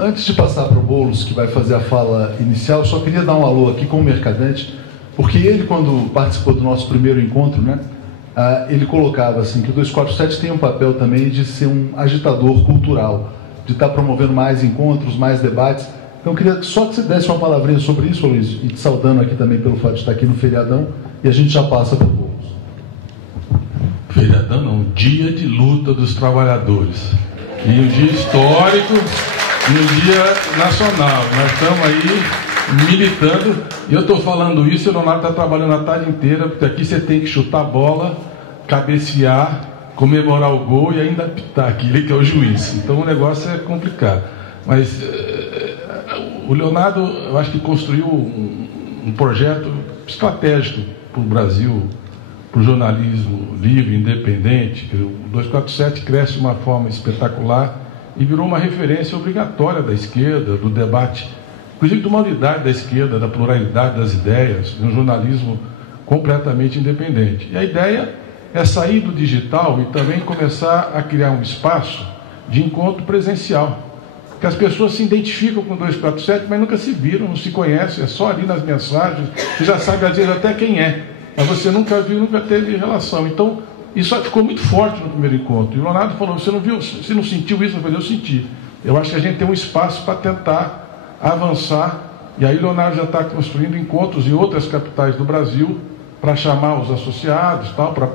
Antes de passar para o Boulos, que vai fazer a fala inicial, eu só queria dar um alô aqui com o Mercadante, porque ele, quando participou do nosso primeiro encontro, né, ele colocava assim, que o 247 tem um papel também de ser um agitador cultural, de estar promovendo mais encontros, mais debates. Então, eu queria só que você desse uma palavrinha sobre isso, Luiz, e te saudando aqui também pelo fato de estar aqui no feriadão, e a gente já passa para o Boulos. Feriadão não, dia de luta dos trabalhadores. E um dia histórico e um dia nacional. Nós estamos aí militando, e eu estou falando isso, e o Leonardo está trabalhando a tarde inteira, porque aqui você tem que chutar a bola, cabecear, comemorar o gol e ainda apitar aquele que é o juiz. Então o negócio é complicado. Mas o Leonardo, eu acho que construiu um projeto estratégico para o Brasil, para o jornalismo livre, independente. O 247 cresce de uma forma espetacular e virou uma referência obrigatória da esquerda, do debate, inclusive de uma unidade da esquerda, da pluralidade das ideias, de um jornalismo completamente independente. E a ideia é sair do digital e também começar a criar um espaço de encontro presencial, que as pessoas se identificam com o 247, mas nunca se viram, não se conhecem, é só ali nas mensagens, você já sabe às vezes até quem é, mas você nunca viu, nunca teve relação. Então, isso ficou muito forte no primeiro encontro. E o Leonardo falou, você não viu, você não sentiu isso? Eu falei, eu senti. Eu acho que a gente tem um espaço para tentar avançar, e aí o Leonardo já está construindo encontros em outras capitais do Brasil, para chamar os associados, tal, para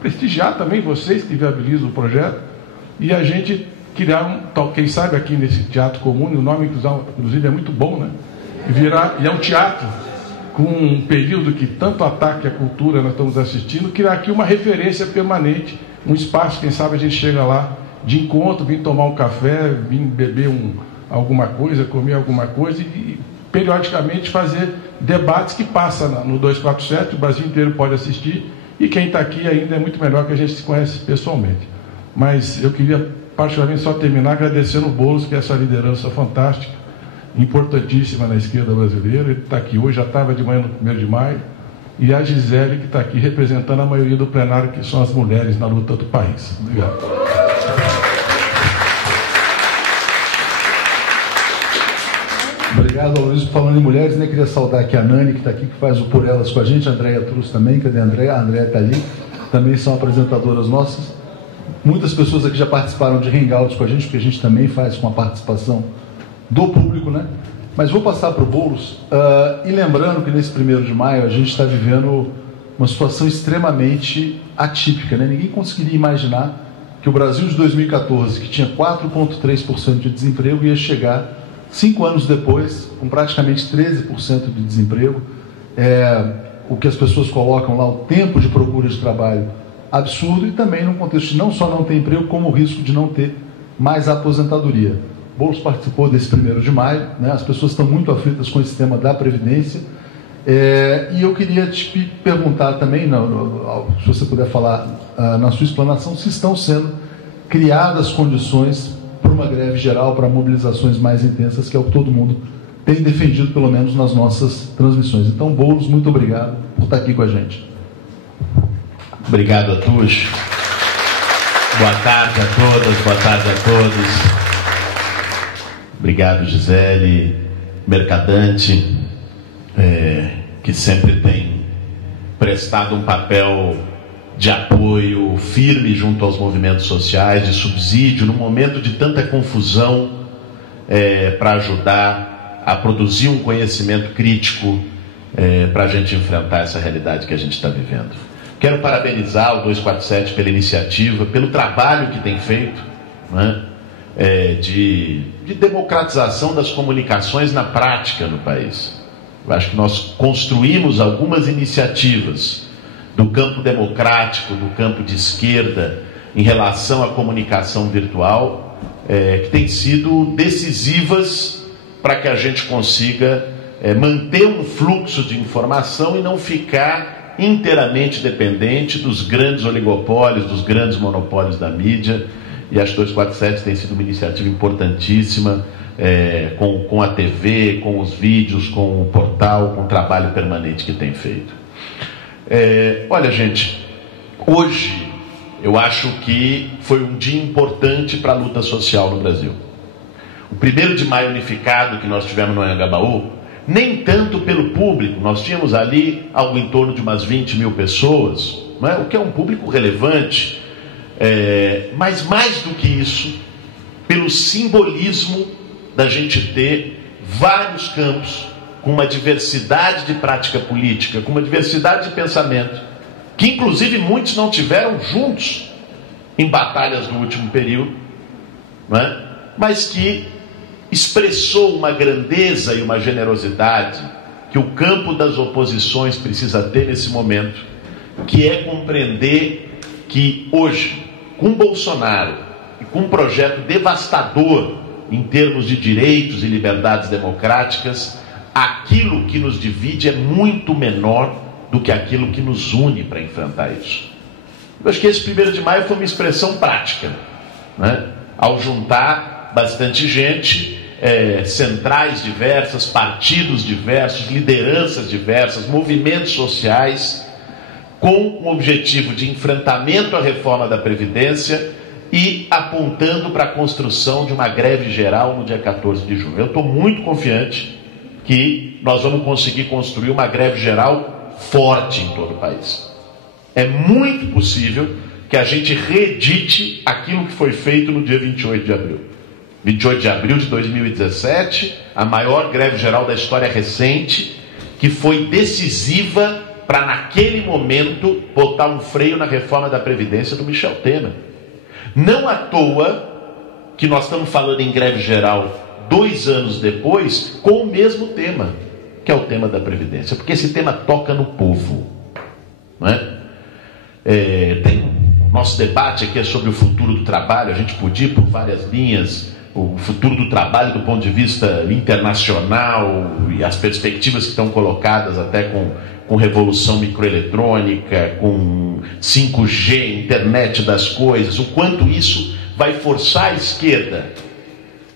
prestigiar também vocês que viabilizam o projeto, e a gente criar quem sabe aqui nesse Teatro Comum, o nome inclusive é muito bom, né? E é um teatro com um período que tanto ataque à cultura nós estamos assistindo, criar aqui uma referência permanente, um espaço, quem sabe a gente chega lá de encontro, vir tomar um café, vir beber alguma coisa, comer alguma coisa e periodicamente fazer debates que passam no 247, o Brasil inteiro pode assistir, e quem está aqui ainda é muito melhor que a gente se conhece pessoalmente. Mas eu queria particularmente só terminar agradecendo o Boulos, que é essa liderança fantástica, importantíssima na esquerda brasileira. Ele está aqui hoje, já estava de manhã no 1º de maio, e a Gisele, que está aqui representando a maioria do plenário, que são as mulheres na luta do país. Obrigado. Obrigado, Luiz. Falando em mulheres, né, queria saudar aqui a Nani, que está aqui, que faz o Por Elas com a gente, a Andréia Truz também, cadê a Andréia? A Andréia está ali, também são apresentadoras nossas. Muitas pessoas aqui já participaram de hangouts com a gente, porque a gente também faz com a participação do público, né? Mas vou passar para o Boulos, e lembrando que nesse 1º de maio a gente está vivendo uma situação extremamente atípica, né? Ninguém conseguiria imaginar que o Brasil de 2014, que tinha 4,3% de desemprego, ia chegar 5 anos depois com praticamente 13% de desemprego. O que as pessoas colocam lá, o tempo de procura de trabalho absurdo, e também num contexto de não só não ter emprego, como o risco de não ter mais aposentadoria. Boulos participou desse 1º de maio, né? As pessoas estão muito aflitas com esse tema da Previdência, e eu queria te perguntar também, se você puder falar na sua explanação, se estão sendo criadas condições para uma greve geral, para mobilizações mais intensas, que é o que todo mundo tem defendido, pelo menos nas nossas transmissões. Então, Boulos, muito obrigado por estar aqui com a gente. Obrigado a todos. Boa tarde a todas, boa tarde a todos. Obrigado, Gisele, Mercadante, que sempre tem prestado um papel de apoio firme junto aos movimentos sociais, de subsídio, num momento de tanta confusão, para ajudar a produzir um conhecimento crítico para a gente enfrentar essa realidade que a gente está vivendo. Quero parabenizar o 247 pela iniciativa, pelo trabalho que tem feito, né, de democratização das comunicações na prática no país. Eu acho que nós construímos algumas iniciativas do campo democrático, do campo de esquerda, em relação à comunicação virtual, que têm sido decisivas para que a gente consiga manter um fluxo de informação e não ficar inteiramente dependente dos grandes oligopólios, dos grandes monopólios da mídia. E a 247 tem sido uma iniciativa importantíssima, com a TV, com os vídeos, com o portal, com o trabalho permanente que tem feito. Olha, gente, hoje eu acho que foi um dia importante para a luta social no Brasil. O 1º de maio unificado que nós tivemos no Anhangabaú, nem tanto pelo público, nós tínhamos ali algo em torno de umas 20 mil pessoas, não é? O que é um público relevante, mas mais do que isso, pelo simbolismo da gente ter vários campos com uma diversidade de prática política, com uma diversidade de pensamento, que inclusive muitos não tiveram juntos em batalhas do último período, não é? Mas que expressou uma grandeza e uma generosidade que o campo das oposições precisa ter nesse momento, que é compreender que hoje, com Bolsonaro e com um projeto devastador em termos de direitos e liberdades democráticas, aquilo que nos divide é muito menor do que aquilo que nos une para enfrentar isso. Eu acho que esse 1º de maio foi uma expressão prática, né? Ao juntar bastante gente, centrais diversas, partidos diversos, lideranças diversas, movimentos sociais, com o objetivo de enfrentamento à reforma da Previdência e apontando para a construção de uma greve geral no dia 14 de junho. Eu estou muito confiante que nós vamos conseguir construir uma greve geral forte em todo o país. É muito possível que a gente reedite aquilo que foi feito no dia 28 de abril. 28 de abril de 2017, a maior greve geral da história recente, que foi decisiva para, naquele momento, botar um freio na reforma da Previdência do Michel Temer. Não à toa que nós estamos falando em greve geral 2 anos depois, com o mesmo tema, que é o tema da Previdência, porque esse tema toca no povo, não é? Nosso debate aqui é sobre o futuro do trabalho. A gente podia ir por várias linhas, o futuro do trabalho do ponto de vista internacional e as perspectivas que estão colocadas até com revolução microeletrônica, com 5G, internet das coisas, o quanto isso vai forçar a esquerda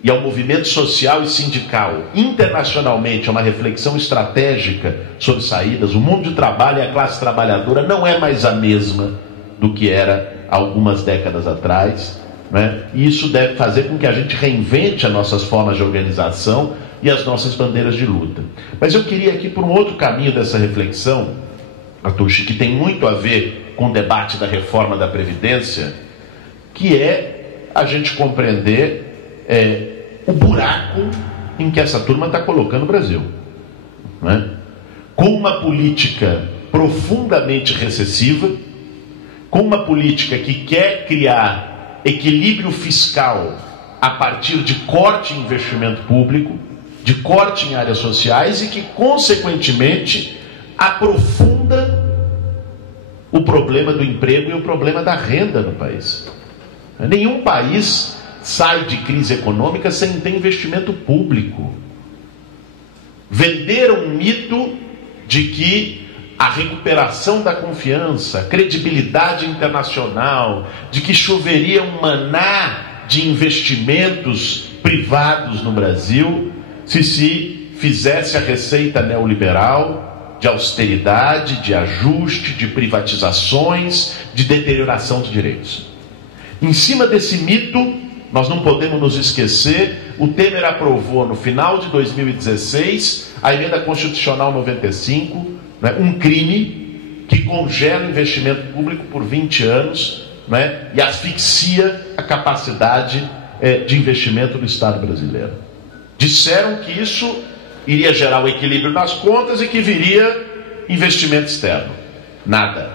e ao movimento social e sindical internacionalmente a uma reflexão estratégica sobre saídas. O mundo de trabalho e a classe trabalhadora não é mais a mesma do que era há algumas décadas atrás, né? E isso deve fazer com que a gente reinvente as nossas formas de organização e as nossas bandeiras de luta. Mas eu queria aqui por um outro caminho dessa reflexão, Atushi, que tem muito a ver com o debate da reforma da Previdência, que é a gente compreender o buraco em que essa turma está colocando o Brasil, né? Com uma política profundamente recessiva, com uma política que quer criar equilíbrio fiscal a partir de corte em investimento público, de corte em áreas sociais e que, consequentemente, aprofunda o problema do emprego e o problema da renda no país. Nenhum país sai de crise econômica sem ter investimento público. Venderam um mito de que a recuperação da confiança, a credibilidade internacional, de que choveria um maná de investimentos privados no Brasil se fizesse a receita neoliberal de austeridade, de ajuste, de privatizações, de deterioração de direitos. Em cima desse mito, nós não podemos nos esquecer, o Temer aprovou no final de 2016 a emenda constitucional 95, né, um crime que congela o investimento público por 20 anos, né, e asfixia a capacidade de investimento do Estado brasileiro. Disseram que isso iria gerar o equilíbrio nas contas e que viria investimento externo. Nada.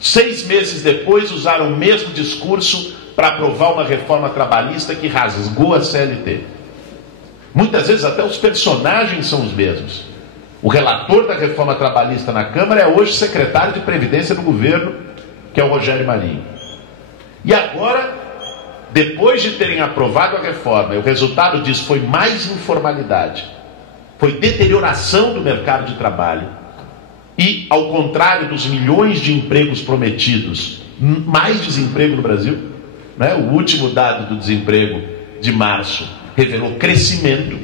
6 meses depois usaram o mesmo discurso para aprovar uma reforma trabalhista que rasgou a CLT. Muitas vezes até os personagens são os mesmos. O relator da reforma trabalhista na Câmara é hoje secretário de Previdência do governo, que é o Rogério Marinho. E agora, depois de terem aprovado a reforma, e o resultado disso foi mais informalidade, foi deterioração do mercado de trabalho, e, ao contrário dos milhões de empregos prometidos, mais desemprego no Brasil, né? O último dado do desemprego de março revelou crescimento.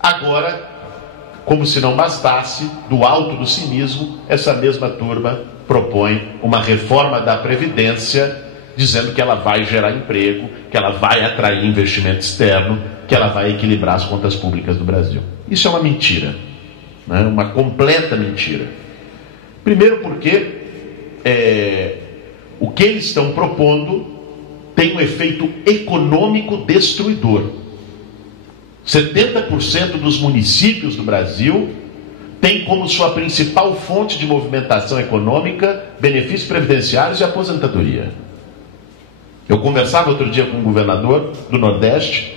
Agora, como se não bastasse, do alto do cinismo, essa mesma turma propõe uma reforma da Previdência dizendo que ela vai gerar emprego, que ela vai atrair investimento externo, que ela vai equilibrar as contas públicas do Brasil. Isso é uma mentira, né? Uma completa mentira. Primeiro porque o que eles estão propondo tem um efeito econômico destruidor. 70% dos municípios do Brasil tem como sua principal fonte de movimentação econômica benefícios previdenciários e aposentadoria. Eu conversava outro dia com um governador do Nordeste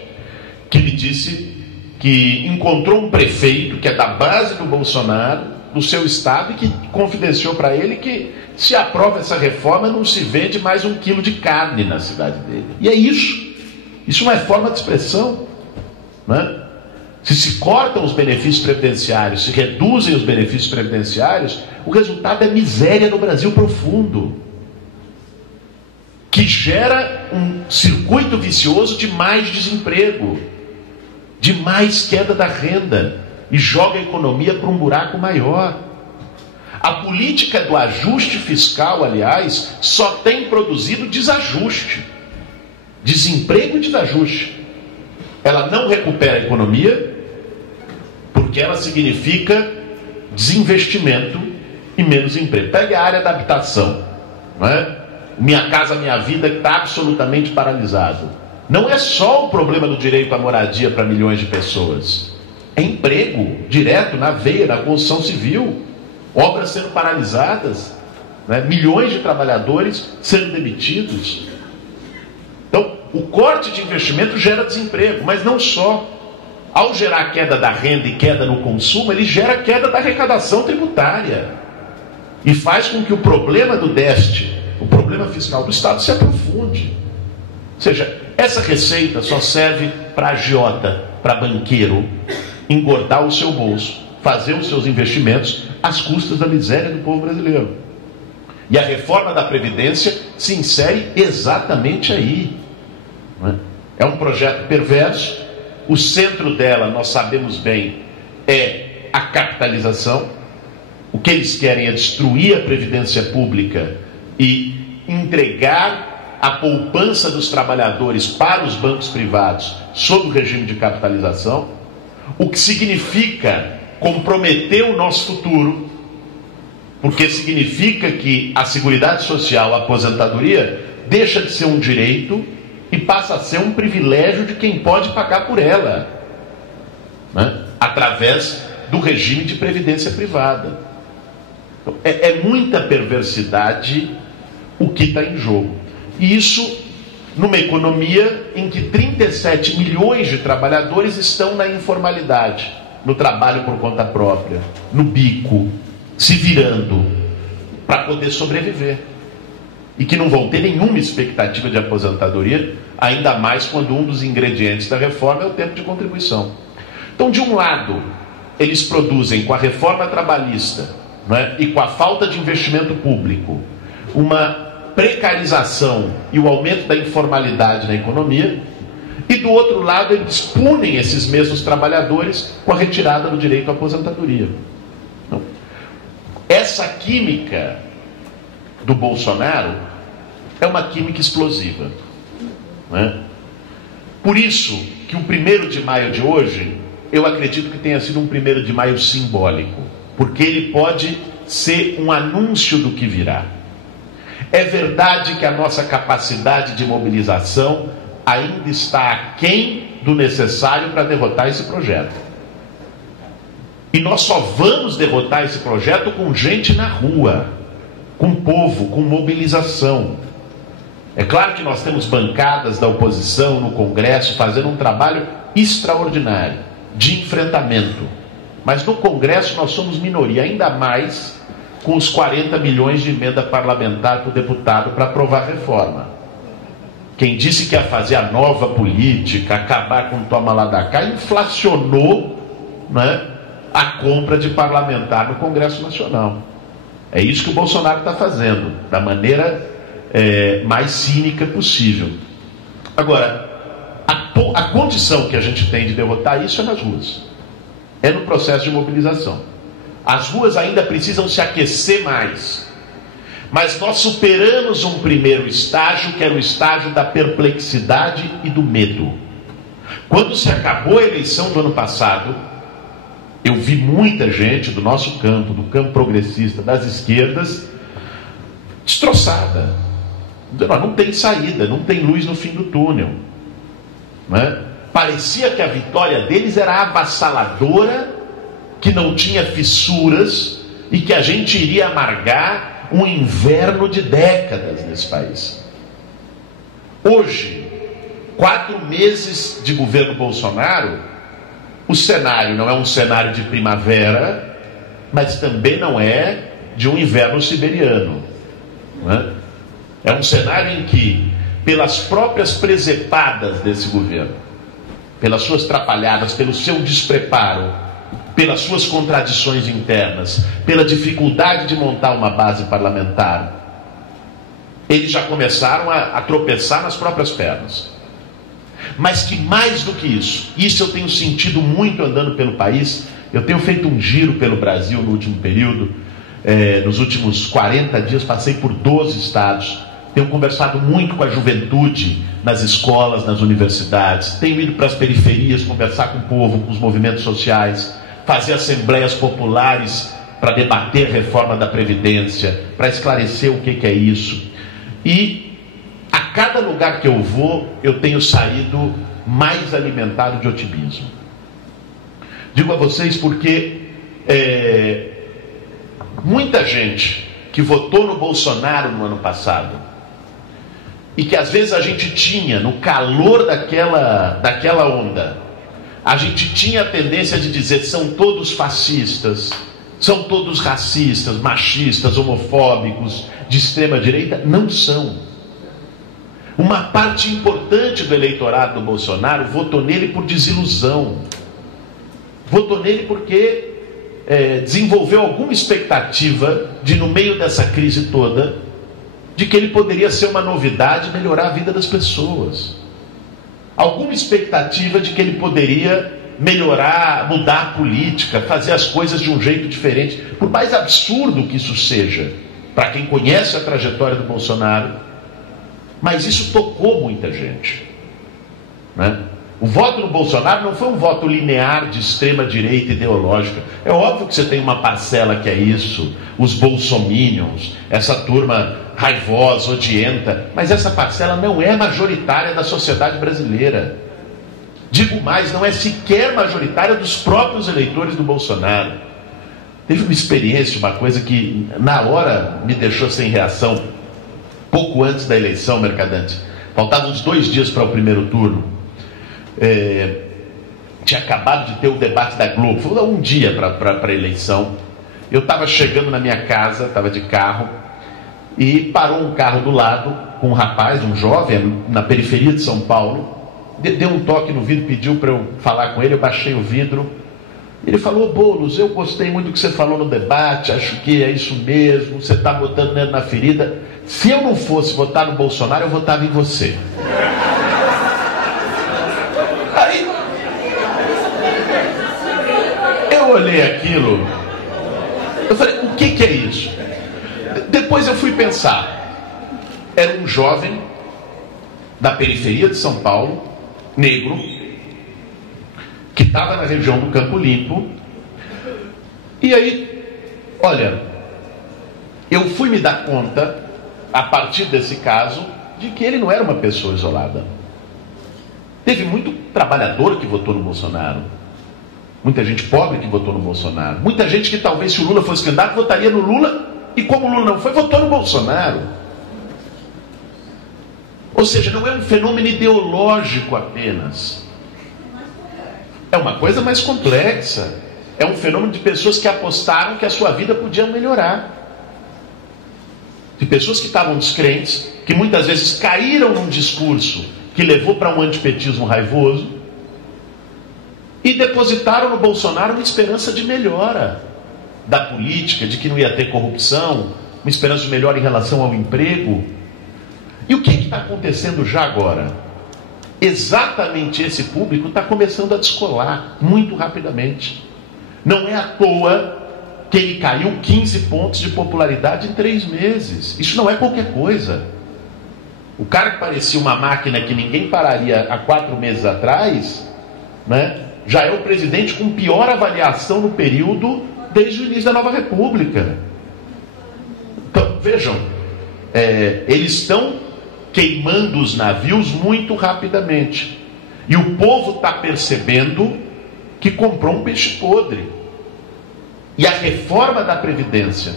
que me disse que encontrou um prefeito que é da base do Bolsonaro, do seu estado, e que confidenciou para ele que se aprova essa reforma não se vende mais 1 quilo de carne na cidade dele. E é isso. Isso não é forma de expressão, né? Se cortam os benefícios previdenciários, se reduzem os benefícios previdenciários, o resultado é miséria no Brasil profundo, que gera um circuito vicioso de mais desemprego, de mais queda da renda, e joga a economia para um buraco maior. A política do ajuste fiscal, aliás, só tem produzido desajuste, desemprego e desajuste. Ela não recupera a economia, porque ela significa desinvestimento e menos emprego. Pegue a área da habitação, não é? Minha Casa Minha Vida, que está absolutamente paralisado. Não é só o problema do direito à moradia para milhões de pessoas. É emprego direto na veia, na construção civil, obras sendo paralisadas, né? Milhões de trabalhadores sendo demitidos. Então, o corte de investimento gera desemprego, mas não só. Ao gerar queda da renda e queda no consumo, ele gera queda da arrecadação tributária e faz com que o problema do déficit, o problema fiscal do Estado, se aprofunde. Ou seja, essa receita só serve para agiota, para banqueiro engordar o seu bolso, fazer os seus investimentos às custas da miséria do povo brasileiro. E a reforma da Previdência se insere exatamente aí. É um projeto perverso. O centro dela, nós sabemos bem, é a capitalização. O que eles querem é destruir a Previdência Pública e entregar a poupança dos trabalhadores para os bancos privados sob o regime de capitalização, o que significa comprometer o nosso futuro, porque significa que a Seguridade Social, a aposentadoria, deixa de ser um direito e passa a ser um privilégio de quem pode pagar por ela, né? Através do regime de previdência privada. Então, é muita perversidade o que está em jogo. E isso numa economia em que 37 milhões de trabalhadores estão na informalidade, no trabalho por conta própria, no bico, se virando para poder sobreviver. E que não vão ter nenhuma expectativa de aposentadoria, ainda mais quando um dos ingredientes da reforma é o tempo de contribuição. Então, de um lado, eles produzem com a reforma trabalhista, né, e com a falta de investimento público, uma precarização e o aumento da informalidade na economia, e do outro lado eles punem esses mesmos trabalhadores com a retirada do direito à aposentadoria. Então, essa química do Bolsonaro é uma química explosiva, né? Por isso que o 1º de maio de hoje, eu acredito que tenha sido um 1º de maio simbólico, porque ele pode ser um anúncio do que virá. É verdade que a nossa capacidade de mobilização ainda está aquém do necessário para derrotar esse projeto. E nós só vamos derrotar esse projeto com gente na rua, com povo, com mobilização. É claro que nós temos bancadas da oposição no Congresso fazendo um trabalho extraordinário de enfrentamento. Mas no Congresso nós somos minoria, ainda mais com os 40 milhões de emenda parlamentar para o deputado para aprovar a reforma. Quem disse que ia fazer a nova política, acabar com o toma lá da cá, inflacionou, né, a compra de parlamentar no Congresso Nacional. É isso que o Bolsonaro está fazendo, da maneira mais cínica possível. Agora, a condição que a gente tem de derrotar isso é nas ruas. É no processo de mobilização. As ruas ainda precisam se aquecer mais. Mas nós superamos um primeiro estágio, que era o estágio da perplexidade e do medo. Quando se acabou a eleição do ano passado, eu vi muita gente do nosso campo, do campo progressista, das esquerdas, destroçada. Não tem saída, não tem luz no fim do túnel, né? Parecia que a vitória deles era avassaladora, que não tinha fissuras e que a gente iria amargar um inverno de décadas nesse país. Hoje, 4 meses de governo Bolsonaro, o cenário não é um cenário de primavera, mas também não é de um inverno siberiano, né? É um cenário em que, pelas próprias presepadas desse governo, pelas suas trapalhadas, pelo seu despreparo, pelas suas contradições internas, pela dificuldade de montar uma base parlamentar, eles já começaram a tropeçar nas próprias pernas. Mas que mais do que isso eu tenho sentido muito andando pelo país. Eu tenho feito um giro pelo Brasil no último período, nos últimos 40 dias passei por 12 estados, tenho conversado muito com a juventude nas escolas, nas universidades, tenho ido para as periferias conversar com o povo, com os movimentos sociais, fazer assembleias populares para debater a reforma da Previdência, para esclarecer o que é isso. E a cada lugar que eu vou, eu tenho saído mais alimentado de otimismo. Digo a vocês porque muita gente que votou no Bolsonaro no ano passado, e que às vezes a gente tinha, no calor daquela onda, a gente tinha a tendência de dizer: são todos fascistas, são todos racistas, machistas, homofóbicos, de extrema direita. Não são. Uma parte importante do eleitorado do Bolsonaro votou nele por desilusão, votou nele porque desenvolveu alguma expectativa de, no meio dessa crise toda, de que ele poderia ser uma novidade e melhorar a vida das pessoas. Alguma expectativa de que ele poderia melhorar, mudar a política, fazer as coisas de um jeito diferente. Por mais absurdo que isso seja, para quem conhece a trajetória do Bolsonaro, mas isso tocou muita gente, né? O voto no Bolsonaro não foi um voto linear de extrema-direita ideológica. É óbvio que você tem uma parcela que é isso, os bolsominions, essa turma raivosa, odienta, mas essa parcela não é majoritária da sociedade brasileira. Digo mais, não é sequer majoritária dos próprios eleitores do Bolsonaro. Teve uma experiência, uma coisa que na hora me deixou sem reação, pouco antes da eleição, Mercadante. Faltavam uns 2 dias para o primeiro turno. Tinha acabado de ter o debate da Globo, foi um dia para a eleição. Eu estava chegando na minha casa, estava de carro, e parou um carro do lado com um rapaz, um jovem, na periferia de São Paulo. Deu um toque no vidro, pediu para eu falar com ele. Eu baixei o vidro. Ele falou: Boulos, eu gostei muito do que você falou no debate, acho que é isso mesmo, você está botando dedo na ferida. Se eu não fosse votar no Bolsonaro, eu votava em você. Aí eu olhei aquilo, eu falei: o que é isso? Depois eu fui pensar. Era um jovem da periferia de São Paulo, negro, que estava na região do Campo Limpo. E aí, olha, eu fui me dar conta, a partir desse caso, de que ele não era uma pessoa isolada. Teve muito trabalhador que votou no Bolsonaro, muita gente pobre que votou no Bolsonaro, muita gente que talvez, se o Lula fosse candidato, votaria no Lula, e como o Lula não foi, votou no Bolsonaro. Ou seja, não é um fenômeno ideológico apenas, é uma coisa mais complexa. É um fenômeno de pessoas que apostaram que a sua vida podia melhorar, de pessoas que estavam descrentes, que muitas vezes caíram num discurso que levou para um antipetismo raivoso e depositaram no Bolsonaro uma esperança de melhora da política, de que não ia ter corrupção, uma esperança de melhora em relação ao emprego. E o que está acontecendo já agora? Exatamente esse público está começando a descolar muito rapidamente. Não é à toa que ele caiu 15 pontos de popularidade em 3 meses. Isso não é qualquer coisa. O cara que parecia uma máquina que ninguém pararia há 4 meses atrás, né, já é o presidente com pior avaliação no período desde o início da nova república. Então, vejam, eles estão queimando os navios muito rapidamente. E o povo está percebendo que comprou um peixe podre. E a reforma da Previdência,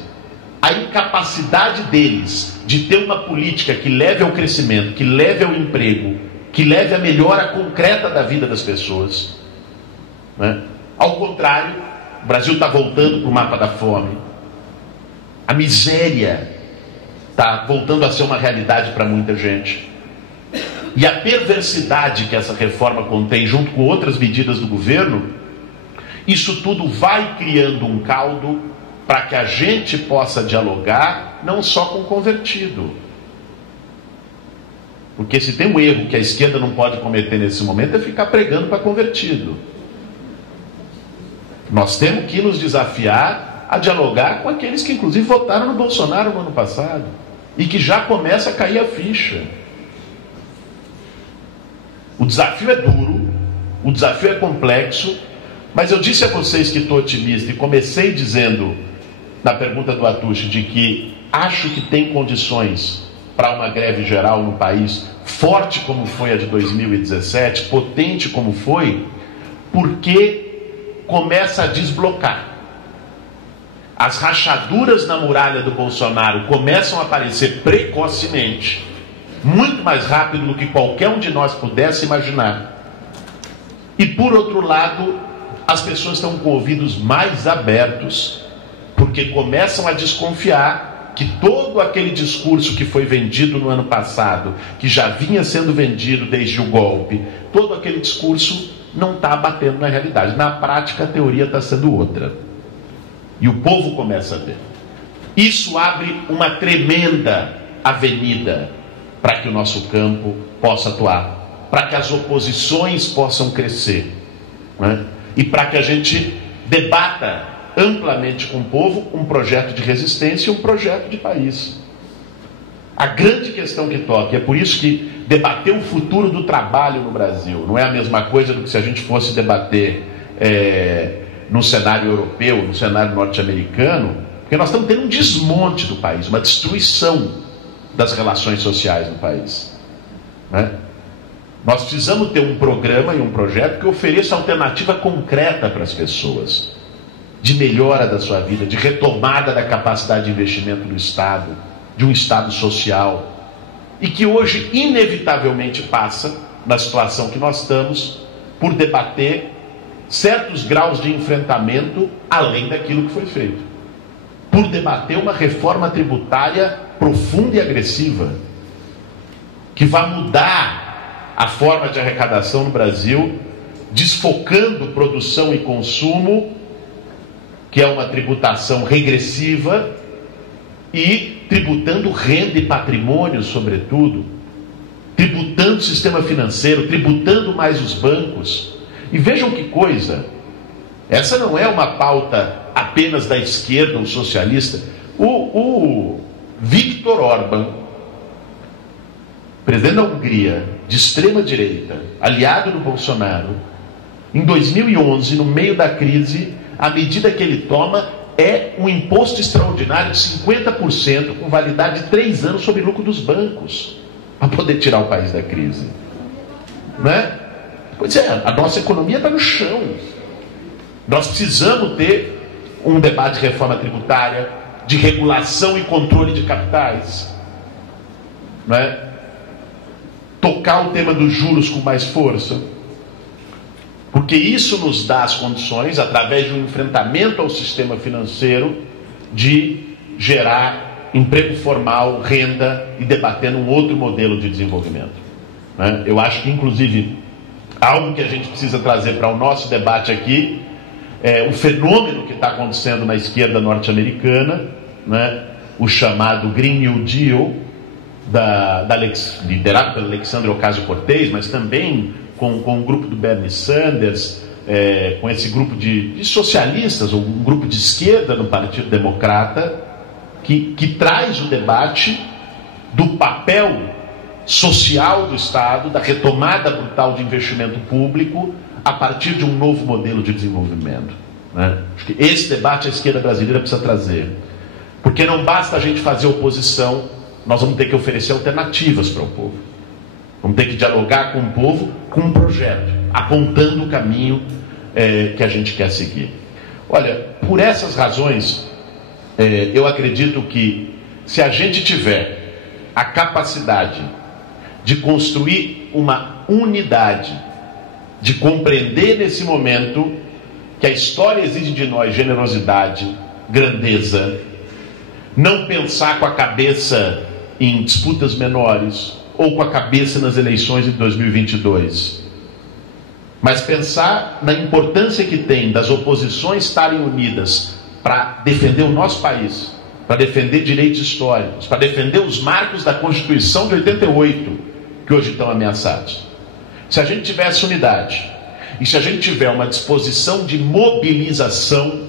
a incapacidade deles de ter uma política que leve ao crescimento, que leve ao emprego, que leve à melhora concreta da vida das pessoas, né? Ao contrário, o Brasil está voltando para o mapa da fome. A miséria está voltando a ser uma realidade para muita gente. E a perversidade que essa reforma contém, junto com outras medidas do governo, isso tudo vai criando um caldo para que a gente possa dialogar não só com o convertido. Porque se tem um erro que a esquerda não pode cometer nesse momento, é ficar pregando para convertido. Nós temos que nos desafiar a dialogar com aqueles que inclusive votaram no Bolsonaro no ano passado e que já começa a cair a ficha. O desafio é duro, o desafio é complexo, mas eu disse a vocês que estou otimista e comecei dizendo na pergunta do Atushi de que acho que tem condições para uma greve geral no país, forte como foi a de 2017, potente como foi, porque começa a desblocar. As rachaduras na muralha do Bolsonaro começam a aparecer precocemente, muito mais rápido do que qualquer um de nós pudesse imaginar. E por outro lado, as pessoas estão com ouvidos mais abertos, porque começam a desconfiar que todo aquele discurso que foi vendido no ano passado, que já vinha sendo vendido desde o golpe, todo aquele discurso não está batendo na realidade. Na prática, a teoria está sendo outra. E o povo começa a ver. Isso abre uma tremenda avenida para que o nosso campo possa atuar, para que as oposições possam crescer, né? E para que a gente debata amplamente com o povo um projeto de resistência e um projeto de país. A grande questão que toca, é por isso que debater o futuro do trabalho no Brasil não é a mesma coisa do que se a gente fosse debater no cenário europeu, no cenário norte-americano, porque nós estamos tendo um desmonte do país, uma destruição das relações sociais no país, né? Nós precisamos ter um programa e um projeto que ofereça alternativa concreta para as pessoas, de melhora da sua vida, de retomada da capacidade de investimento do Estado, de um Estado social, e que hoje inevitavelmente passa, na situação que nós estamos, por debater certos graus de enfrentamento além daquilo que foi feito, por debater uma reforma tributária profunda e agressiva, que vai mudar a forma de arrecadação no Brasil, desfocando produção e consumo, que é uma tributação regressiva, e tributando renda e patrimônio, sobretudo, tributando o sistema financeiro, tributando mais os bancos. E vejam que coisa, essa não é uma pauta apenas da esquerda ou socialista. O Viktor Orbán, presidente da Hungria, de extrema direita, aliado do Bolsonaro, em 2011, no meio da crise, a medida que ele toma é um imposto extraordinário de 50%, com validade de 3 anos sobre lucro dos bancos, para poder tirar o país da crise, né? Pois é, a nossa economia está no chão. Nós precisamos ter um debate de reforma tributária, de regulação e controle de capitais, né? Tocar o tema dos juros com mais força, porque isso nos dá as condições, através de um enfrentamento ao sistema financeiro, de gerar emprego formal, renda e debater um outro modelo de desenvolvimento, né? Eu acho que, inclusive, algo que a gente precisa trazer para o nosso debate aqui é o fenômeno que está acontecendo na esquerda norte-americana, né? O chamado Green New Deal, liderado pelo Alexandre Ocasio-Cortez, mas também com o grupo do Bernie Sanders, com esse grupo de socialistas, ou um grupo de esquerda no Partido Democrata, que traz o debate do papel social do Estado, da retomada brutal de investimento público a partir de um novo modelo de desenvolvimento, né? Acho que esse debate a esquerda brasileira precisa trazer, porque não basta a gente fazer oposição, nós vamos ter que oferecer alternativas para o povo, vamos ter que dialogar com o povo com um projeto, apontando o caminho que a gente quer seguir. Olha, por essas razões, eu acredito que se a gente tiver a capacidade de construir uma unidade, de compreender nesse momento que a história exige de nós generosidade, grandeza, não pensar com a cabeça em disputas menores ou com a cabeça nas eleições de 2022, mas pensar na importância que tem das oposições estarem unidas para defender o nosso país, para defender direitos históricos, para defender os marcos da Constituição de 88, que hoje estão ameaçados. Se a gente tivesse unidade, e se a gente tiver uma disposição de mobilização,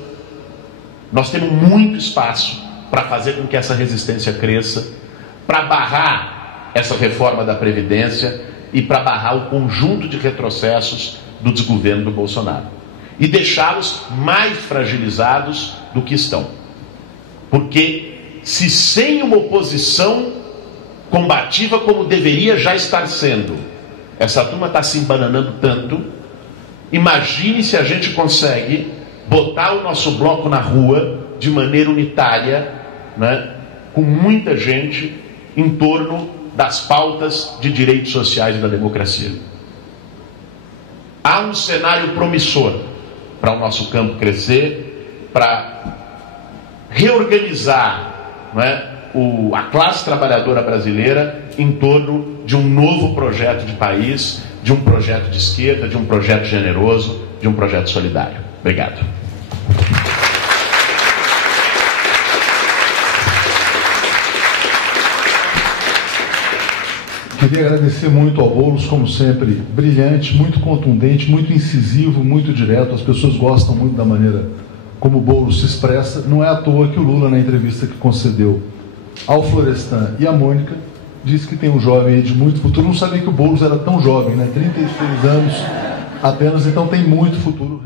nós temos muito espaço para fazer com que essa resistência cresça, para barrar essa reforma da Previdência e para barrar o conjunto de retrocessos do desgoverno do Bolsonaro e deixá-los mais fragilizados do que estão. Porque se sem uma oposição combativa como deveria já estar sendo, essa turma está se embananando tanto, imagine se a gente consegue botar o nosso bloco na rua de maneira unitária, né, com muita gente em torno das pautas de direitos sociais e da democracia. Há um cenário promissor para o nosso campo crescer, para reorganizar, né, a classe trabalhadora brasileira em torno de um novo projeto de país, de um projeto de esquerda, de um projeto generoso, de um projeto solidário. Obrigado. Queria agradecer muito ao Boulos, como sempre, brilhante, muito contundente, muito incisivo, muito direto. As pessoas gostam muito da maneira como o Boulos se expressa. Não é à toa que o Lula, na entrevista que concedeu ao Florestan e à Mônica, disse que tem um jovem aí de muito futuro. Não sabia que o Boulos era tão jovem, né? 36 anos apenas, então tem muito futuro.